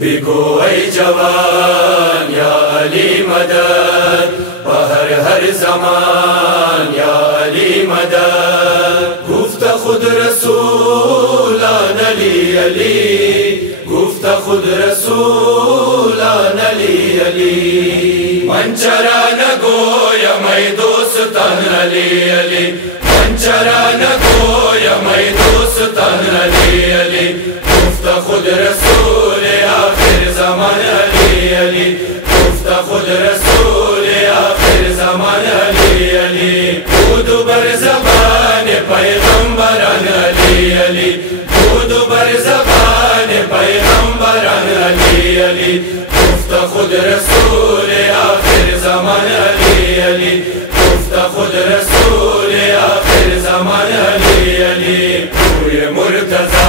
بگو ای جوان یا علی مدد، بہر ہر زمان یا علی مدد. گفت خود رسولان علی علی، گفت خود رسولان علی علی. من چرا نگویم ای دوستان علی علی، من چرا نگویم ای دوستان علی علی. گفت خود رسول آخر زمان علی علی، گفت خود رسول آخر زمان علی علی. بود بر زبان پیغمبران علی علی، بود بر زبان پیغمبران علی علی. گفت خود رسول آخر زمان علی علی، گفت خود رسول آخر زمان علی علی. روی مرتضی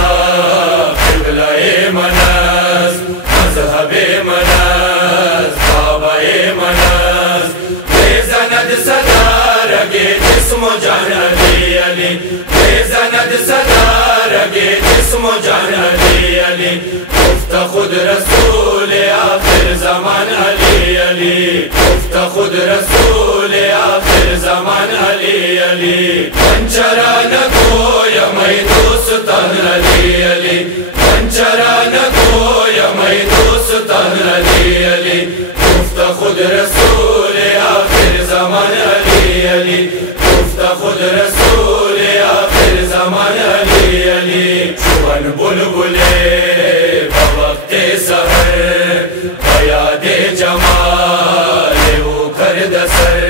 قبلہ من است، مذهب من است، بابا من است. بزند صدا رگ جسم و جان علی علی، بزند صدا رگ جسم و جان علی علی. گفت خود رسول آخر زمان علی علی، گفت خود رسول آخر زمان علی علی. من چرا نگویم ای دوستان علی علی، من چرا نگویم ای دوستان علی علی. گفت خود رسول آخر زمان علی علی، گفت خود رسول آخر زمان علی علی. چون بلبلے بوقت سحر، بیاد جمال او کرد سر.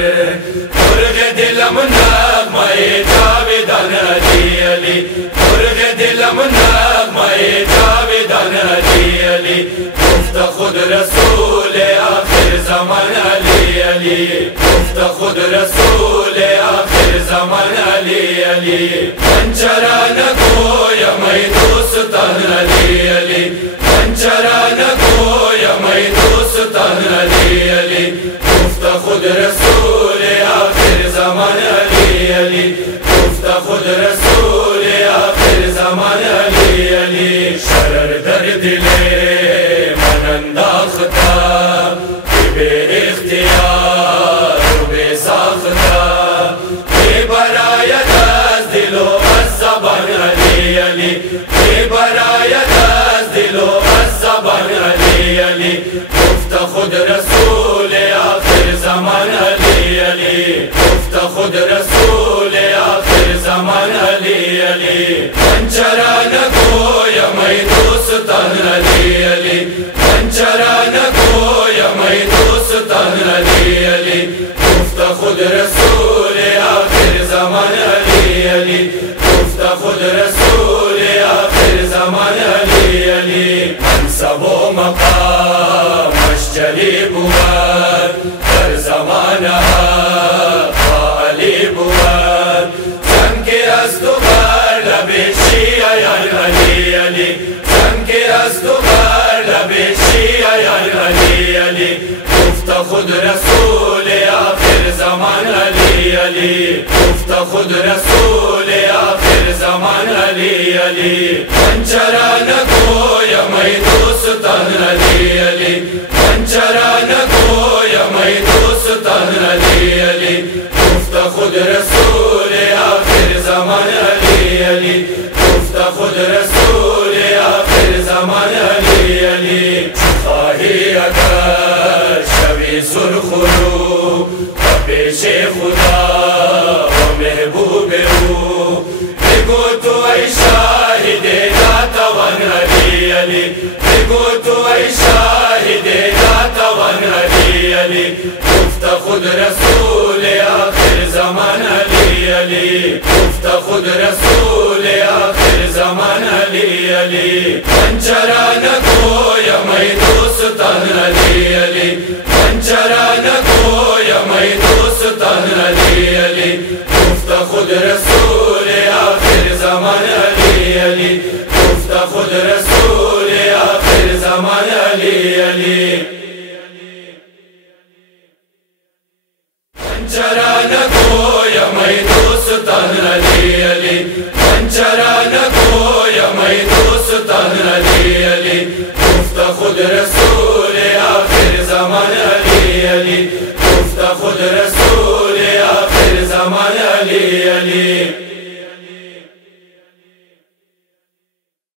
مرغ دلم نغمه جاویدان علی علی، مرغ دلم نغمه جاویدان علی علی. گفت خود رسول آخر زمان علی علی، گفت خود رسول آخر زمان علی علی. من چرا نگویم ای دوستان علی علی، من چرا نگویم ای دوستان علی علی. گفت خود رسول آخر زمان علی علی، گفت خود رسول آخر زمان علی علی. شرر در دل من انداختا، بے اختیار و بے ساختہ. بے برایت از دل و از زبان علی علی، بے برایت از دل و از زبان علی علی. گفت خود رسول آخر زمان علی علی، گفت خود رسول آخر زمان علی علی. من چرا نگویم ای دوستان علی علی، من چرا نگویم ای دوستان علی علی. گفت خود رسول آخر زمان علی علی، گفت خود رسول آخر زمان علی علی. منصب و مقامش جلی بود، در زمان با علی بود. زنگ از تو بر لب شیعیان علی علی، زنگ از تو بر لب شیعیان علی علی. گفت خود رسول آخر زمان علی علی، گفت خود رسول آخر زمان علی علی. من چرا نگویم ای دوستان علی علی، من چرا نگویم ای دوستان علی علی. گفت خود رسول آخر زمان علی علی، گفت خود رسول آخر زمان علی علی. خواهی اگر شوی سرخ رو و پیش خدا و محبوب او، بگو تو ای شاہد ناتوان علی علی، بگو تو ای شاہد ناتوان علی علی. گفت خود رسول آخر زمان علی علی، گفت خود رسول آخر زمان علی علی. من چرا نگویم ای دوستان علی علی، من چرا نگویم ای دوستان علی علی. گفت خود رسول آخر زمان علی علی، گفت خود رسول آخر زمان علی علی. من چرا نگویم ای دوستان علی علی، من چرا نگویم ای دوستان علی علی. گفت خود علی گفت خود رسول آخر زمان علی علی